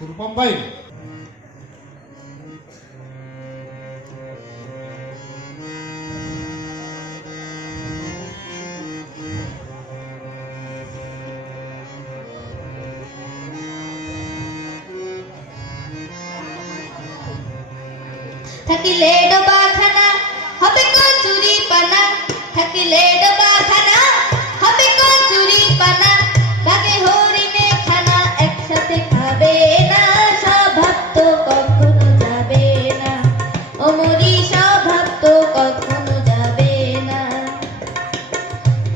রূপম ভাই থাকিলে ডোবাখানা হবে কচুরি পানা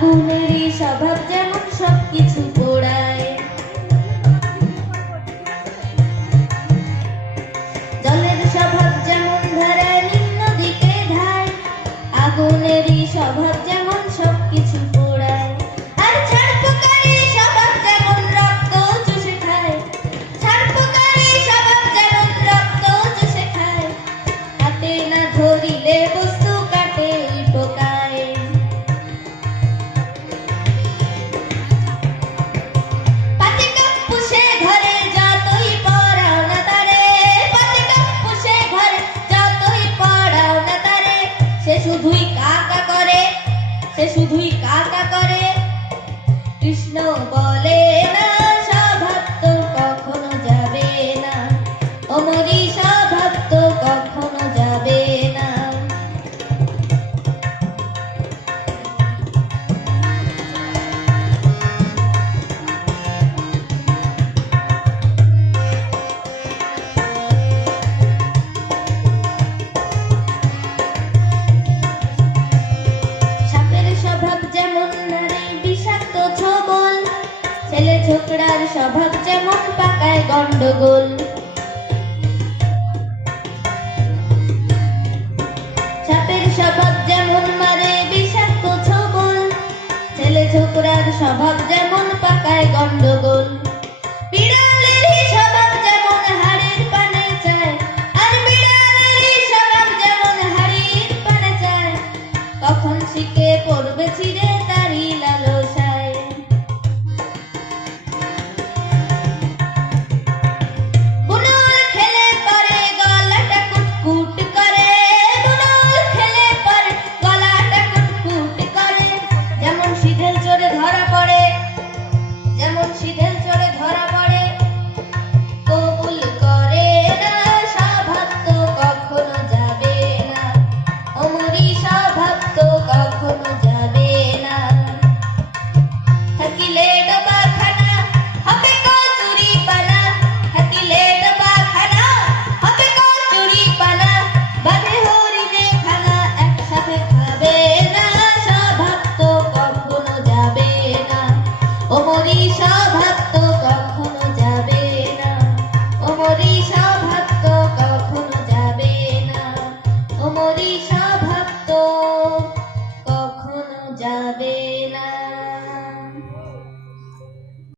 আগুনেরই স্বভাব যেমন সবকিছু পোড়ায়। জলের স্বভাব যেমন ধারায় নিম্ন দিকে ধায় আগুনেরই স্বভাব se suduica. ছোকরার স্বভাব যেমন পাকায় গন্ডগোল। সাপের স্বভাব যেমন মারে বিষাক্ত ছবল, ছেলে ছোকরার স্বভাব যেমন পাকায় গন্ডগোল। Morisha